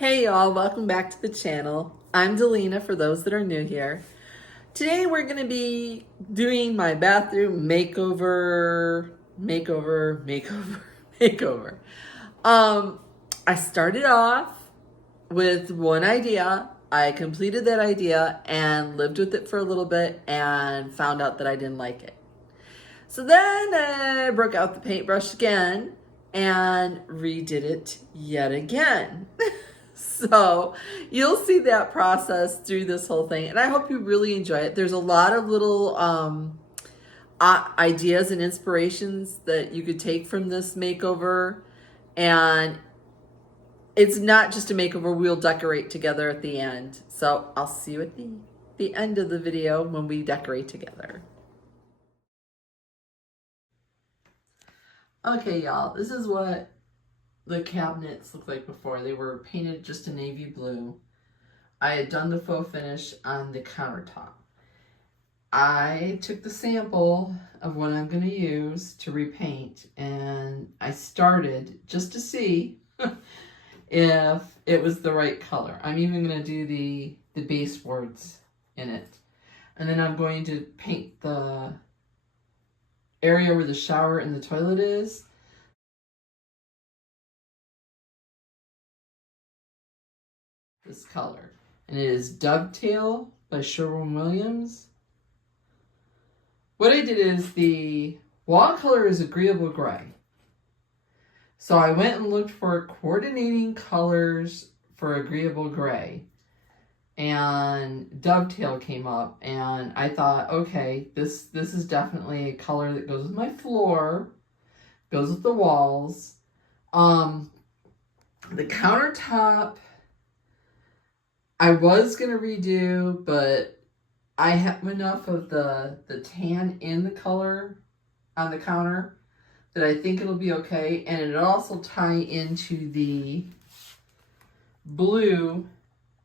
Hey y'all, welcome back to the channel. I'm Delina for those that are new here. Today we're going to be doing my bathroom makeover. I started off with one idea. I completed that idea and lived with it for a little bit and found out that I didn't like it. So then I broke out the paintbrush again and redid it yet again. So you'll see that process through this whole thing, and I hope you really enjoy it. There's a lot of little ideas and inspirations that you could take from this makeover, and it's not just a makeover. We'll decorate together at the end. So I'll see you at the end of the video when we decorate together. Okay, y'all, this is what the cabinets looked like before. They were painted just a navy blue. I had done the faux finish on the countertop. I took the sample of what I'm going to use to repaint, and I started just to see if it was the right color. I'm even going to do the baseboards in it. And then I'm going to paint the area where the shower and the toilet is. This color. And it is Dovetail by Sherwin-Williams. What I did is the wall color is agreeable gray. So I went and looked for coordinating colors for agreeable gray. And Dovetail came up, and I thought, okay, this is definitely a color that goes with my floor, goes with the walls. The countertop I was going to redo, but I have enough of the tan in the color on the counter that I think it'll be okay. And it'll also tie into the blue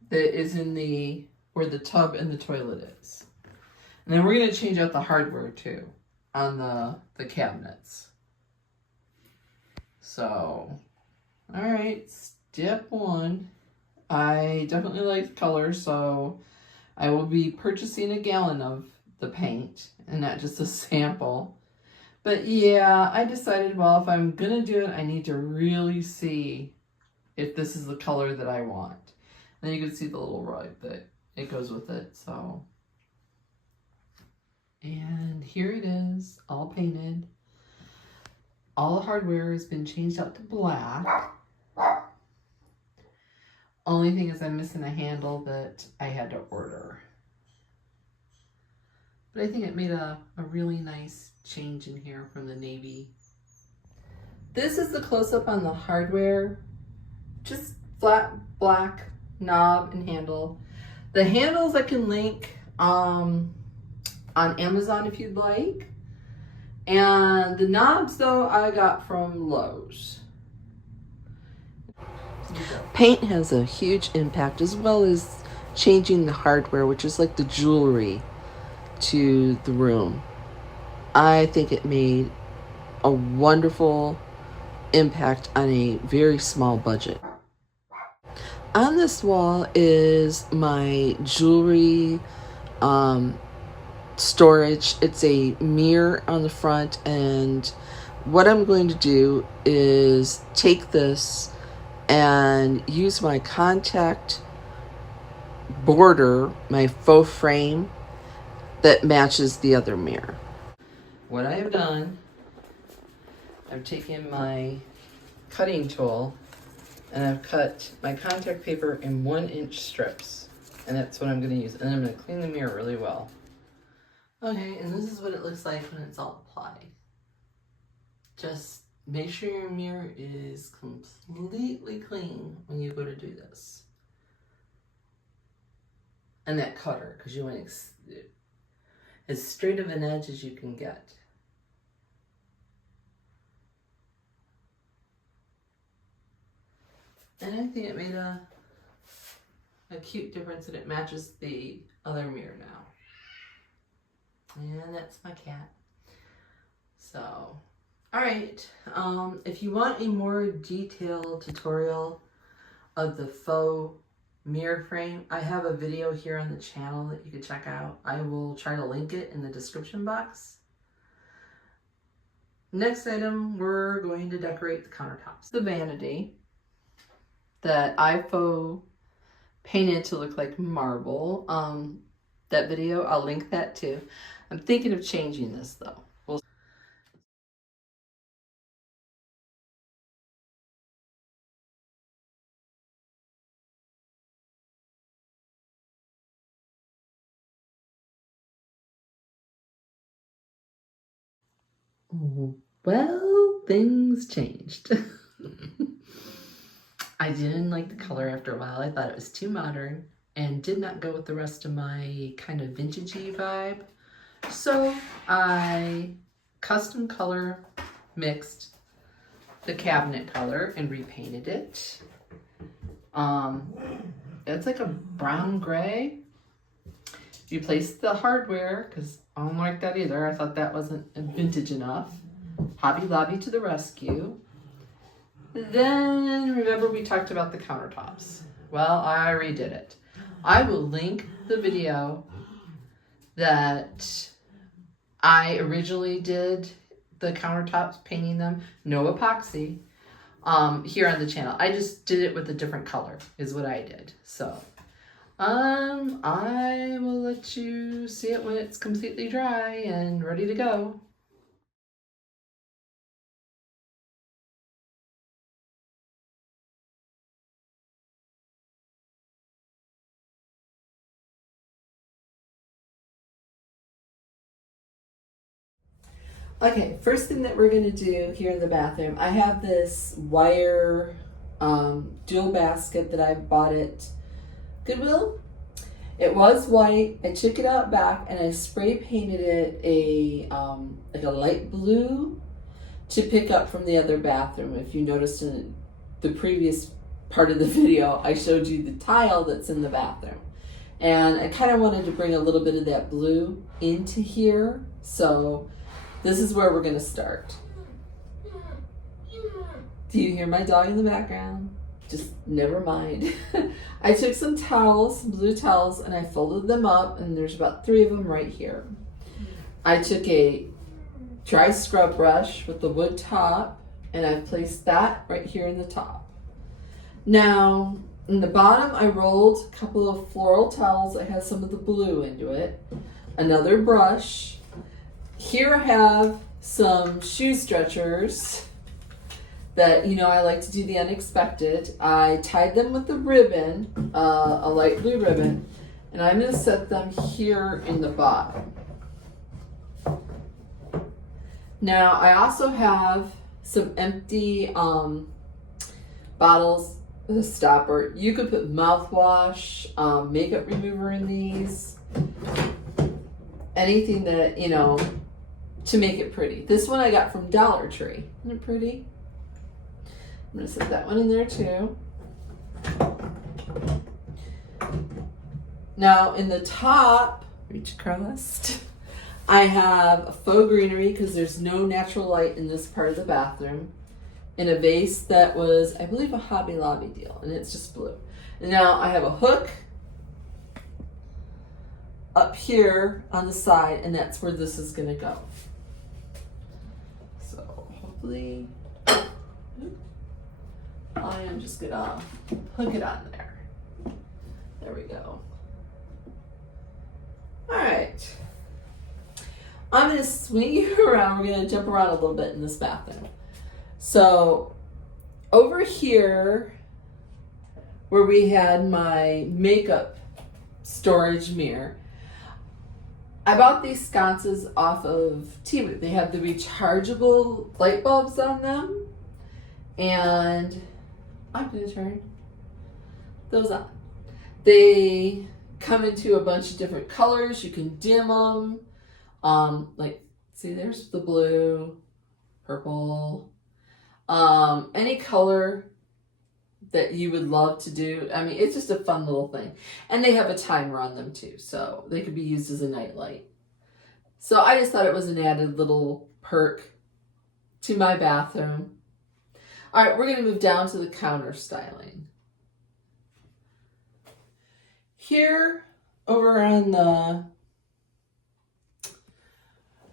that is in where the tub and the toilet is. And then we're going to change out the hardware too on the cabinets. So, all right, step one. I definitely like the color, so I will be purchasing a gallon of the paint and not just a sample. But yeah, I decided, well, if I'm gonna do it, I need to really see if this is the color that I want. And then you can see the little rug that it goes with it, so. And here it is, all painted. All the hardware has been changed out to black. Only thing is I'm missing a handle that I had to order. But I think it made a really nice change in here from the navy. This is the close-up on the hardware. Just flat black knob and handle. The handles I can link on Amazon if you'd like. And the knobs though I got from Lowe's. Paint has a huge impact, as well as changing the hardware, which is like the jewelry, to the room. I think it made a wonderful impact on a very small budget. On this wall is my jewelry storage. It's a mirror on the front, and what I'm going to do is take this and use my contact border, my faux frame that matches the other mirror. What I have done, I've taken my cutting tool and I've cut my contact paper in 1-inch strips, and that's what I'm going to use. And I'm going to clean the mirror really well. Okay, and this is what it looks like when it's all applied. Just make sure your mirror is completely clean when you go to do this. And that cutter, because you want as straight of an edge as you can get. And I think it made a cute difference, and it matches the other mirror now. And that's my cat. So, all right, if you want a more detailed tutorial of the faux mirror frame. I have a video here on the channel that you can check out. I will try to link it in the description box. Next item, we're going to decorate the countertops. The vanity that I faux painted to look like marble. That video, I'll link that too. I'm thinking of changing this though. Well, things changed. I didn't like the color after a while. I thought it was too modern and did not go with the rest of my kind of vintagey vibe. So I custom color mixed the cabinet color and repainted it. It's like a brown gray. Replaced the hardware because I don't like that either. I thought that wasn't vintage enough. Hobby Lobby to the rescue. Then remember we talked about the countertops. Well, I redid it. I will link the video that I originally did the countertops, painting them, no epoxy, here on the channel. I just did it with a different color is what I did. So I will let you see it when it's completely dry and ready to go. Okay, first thing that we're going to do here in the bathroom, I have this wire dual basket that I bought at Goodwill. It was white. I took it out back and I spray painted it like a light blue to pick up from the other bathroom. If you noticed in the previous part of the video, I showed you the tile that's in the bathroom. And I kind of wanted to bring a little bit of that blue into here. So this is where we're going to start. Do you hear my dog in the background? Just never mind. I took some towels, some blue towels, and I folded them up, and there's about 3 of them right here. I took a dry scrub brush with the wood top, and I placed that right here in the top. Now, in the bottom, I rolled a couple of floral towels that has some of the blue into it. Another brush. Here I have some shoe stretchers that, you know, I like to do the unexpected. I tied them with the ribbon, a light blue ribbon, and I'm going to set them here in the bottom. Now, I also have some empty bottles with a stopper. You could put mouthwash, makeup remover in these, anything that, you know, to make it pretty. This one I got from Dollar Tree. Isn't it pretty? I'm going to set that one in there too. Now in the top, reach across, I have a faux greenery because there's no natural light in this part of the bathroom. In a vase that was, I believe, a Hobby Lobby deal, and it's just blue. And now I have a hook up here on the side, and that's where this is going to go. So hopefully, I am just going to hook it on there. There we go. All right. I'm going to swing you around. We're going to jump around a little bit in this bathroom. So over here, where we had my makeup storage mirror, I bought these sconces off of Temu. They have the rechargeable light bulbs on them, and I'm going to turn those on. They come into a bunch of different colors. You can dim them. Like, see, there's the blue, purple, any color that you would love to do. I mean, it's just a fun little thing. And they have a timer on them too, so they could be used as a night light. So I just thought it was an added little perk to my bathroom. All right, we're going to move down to the counter styling. Here, over on the,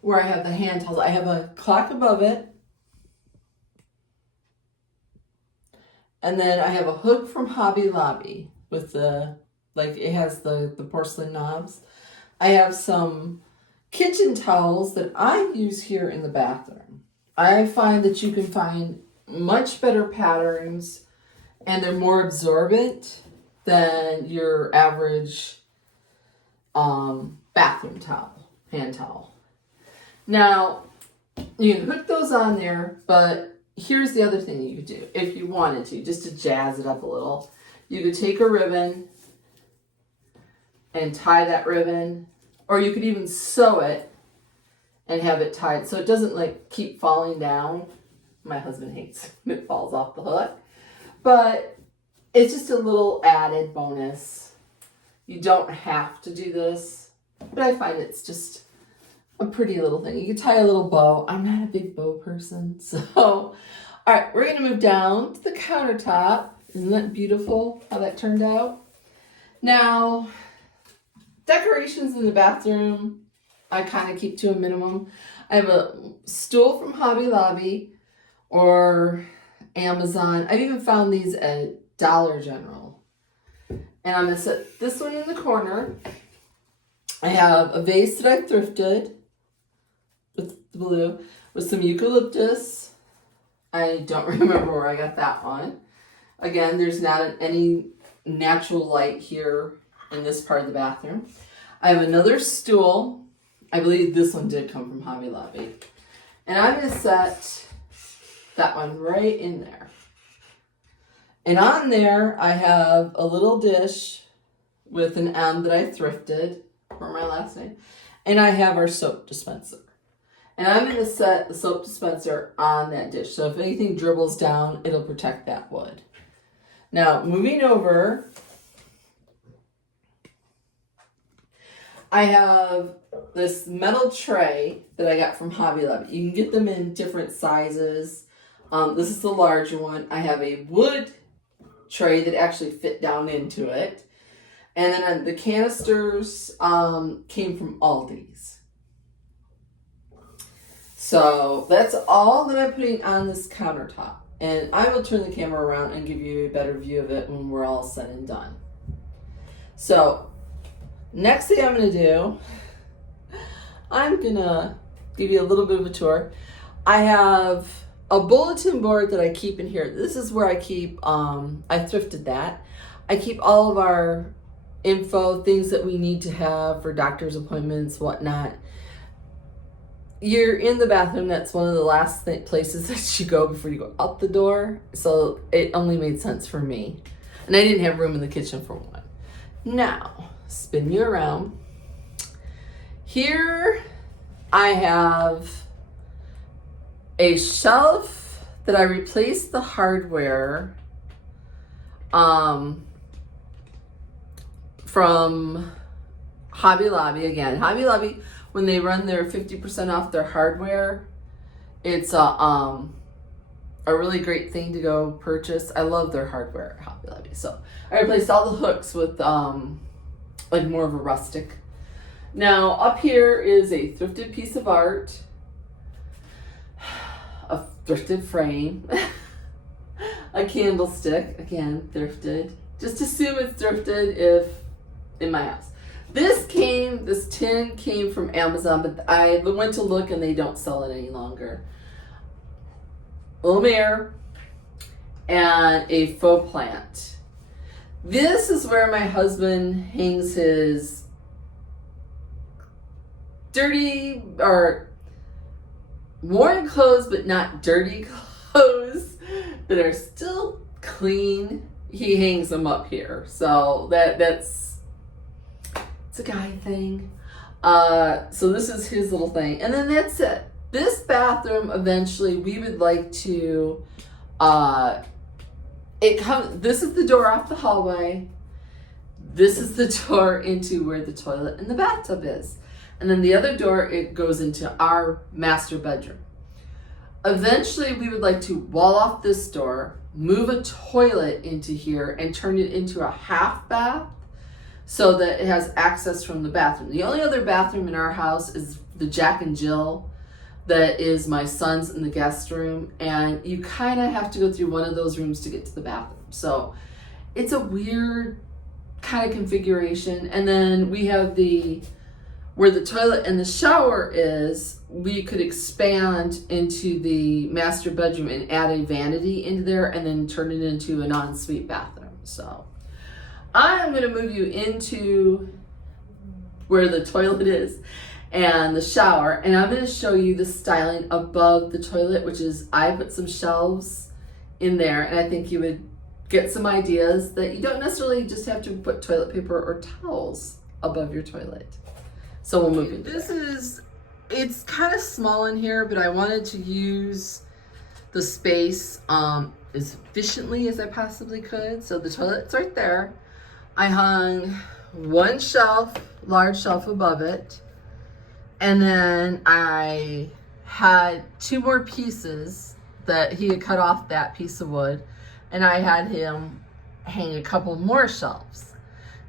where I have the hand towels, I have a clock above it. And then I have a hook from Hobby Lobby with the, like it has the porcelain knobs. I have some kitchen towels that I use here in the bathroom. I find that you can find much better patterns and they're more absorbent than your average bathroom towel, hand towel. Now, you can hook those on there, but here's the other thing you could do if you wanted to, just to jazz it up a little. You could take a ribbon and tie that ribbon, or you could even sew it and have it tied so it doesn't like keep falling down. My husband hates when it falls off the hook, but it's just a little added bonus. You don't have to do this, but I find it's just a pretty little thing. You can tie a little bow. I'm not a big bow person, so. All right, we're gonna move down to the countertop. Isn't that beautiful how that turned out? Now, decorations in the bathroom, I kind of keep to a minimum. I have a stool from Hobby Lobby or Amazon. I've even found these at Dollar General. And I'm gonna set this one in the corner. I have a vase that I thrifted with the blue, with some eucalyptus. I don't remember where I got that one. Again, there's not any natural light here in this part of the bathroom. I have another stool. I believe this one did come from Hobby Lobby. And I'm going to set that one right in there. And on there, I have a little dish with an M that I thrifted for my last name. And I have our soap dispenser. And I'm going to set the soap dispenser on that dish. So if anything dribbles down, it'll protect that wood. Now, moving over, I have this metal tray that I got from Hobby Lobby. You can get them in different sizes. This is the larger one. I have a wood tray that actually fit down into it. And then the canisters came from Aldi's. So that's all that I'm putting on this countertop. And I will turn the camera around and give you a better view of it when we're all said and done. So next thing I'm going to do, I'm going to give you a little bit of a tour. I have a bulletin board that I keep in here. This is where I keep, I thrifted that. I keep all of our info, things that we need to have for doctor's appointments, whatnot. You're in the bathroom, that's one of the last places that you go before you go out the door. So it only made sense for me. And I didn't have room in the kitchen for one. Now, spin you around. Here I have a shelf that I replaced the hardware from Hobby Lobby. Again, Hobby Lobby, when they run their 50% off their hardware, it's a really great thing to go purchase. I love their hardware at Hobby Lobby. So I replaced all the hooks with like more of a rustic. Now up here is a thrifted piece of art, a thrifted frame, a candlestick, again thrifted. Just assume it's thrifted if in my house. This tin came from Amazon, but I went to look and they don't sell it any longer. A little mirror and a faux plant. This is where my husband hangs his dirty or worn clothes, but not dirty clothes that are still clean. He hangs them up here. So it's a guy thing. So this is his little thing. And then that's it. This bathroom, eventually, we would like to, this is the door off the hallway. This is the door into where the toilet and the bathtub is. And then the other door, it goes into our master bedroom. Eventually, we would like to wall off this door, move a toilet into here, and turn it into a half bath. so that it has access from the bathroom. The only other bathroom in our house is the Jack and Jill that is my son's in the guest room, and you kind of have to go through one of those rooms to get to the bathroom. So it's a weird kind of configuration. And then we have where the toilet and the shower is, we could expand into the master bedroom and add a vanity into there and then turn it into an ensuite bathroom. So I'm going to move you into where the toilet is and the shower, and I'm going to show you the styling above the toilet, which is I put some shelves in there, and I think you would get some ideas that you don't necessarily just have to put toilet paper or towels above your toilet. So we'll move into it's kind of small in here, but I wanted to use the space as efficiently as I possibly could. So the toilet's right there. I hung one shelf, large shelf above it. And then I had two more pieces that he had cut off that piece of wood. And I had him hang a couple more shelves.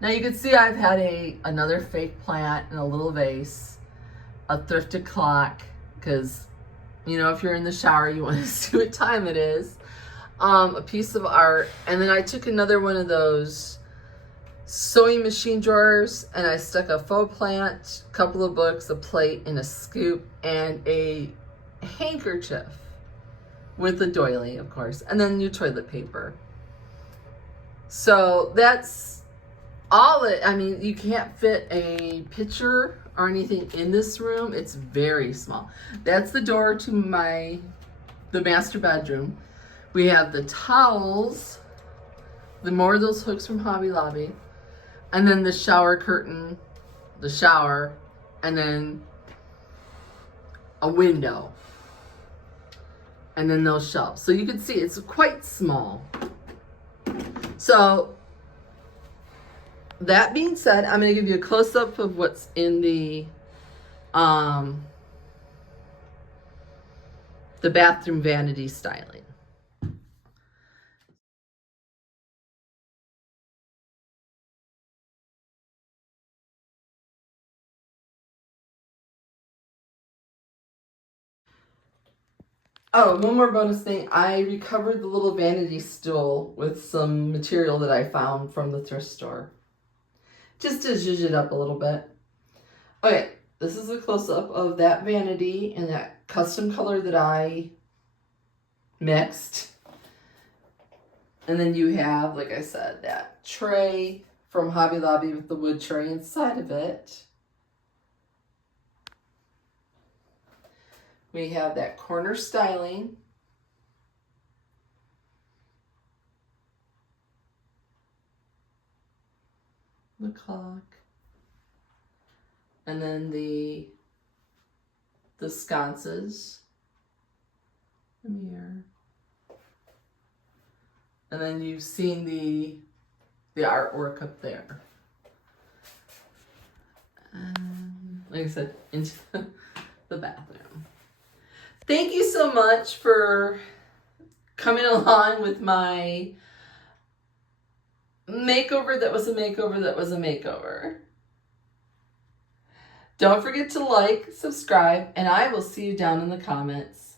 Now you can see I've had another fake plant and a little vase, a thrifted clock, because you know if you're in the shower you want to see what time it is, a piece of art, and then I took another one of those sewing machine drawers and I stuck a faux plant, a couple of books, a plate, and a scoop, and a handkerchief with a doily, of course, and then your toilet paper. So that's all I mean, you can't fit a picture or anything in this room. It's very small. That's the door to the master bedroom. We have the towels, more of those hooks from Hobby Lobby, and then the shower curtain, the shower, and then a window, and then those shelves. So you can see it's quite small. So that being said, I'm going to give you a close-up of what's in the bathroom vanity styling. Oh, one more bonus thing. I recovered the little vanity stool with some material that I found from the thrift store, just to zhuzh it up a little bit. Okay, this is a close-up of that vanity and that custom color that I mixed. And then you have, like I said, that tray from Hobby Lobby with the wood tray inside of it. We have that corner styling. The clock. And then the sconces. The mirror. And then you've seen the artwork up there. Like I said, into the bathroom. Thank you so much for coming along with my makeover that was a makeover that was a makeover. Don't forget to like, subscribe, and I will see you down in the comments.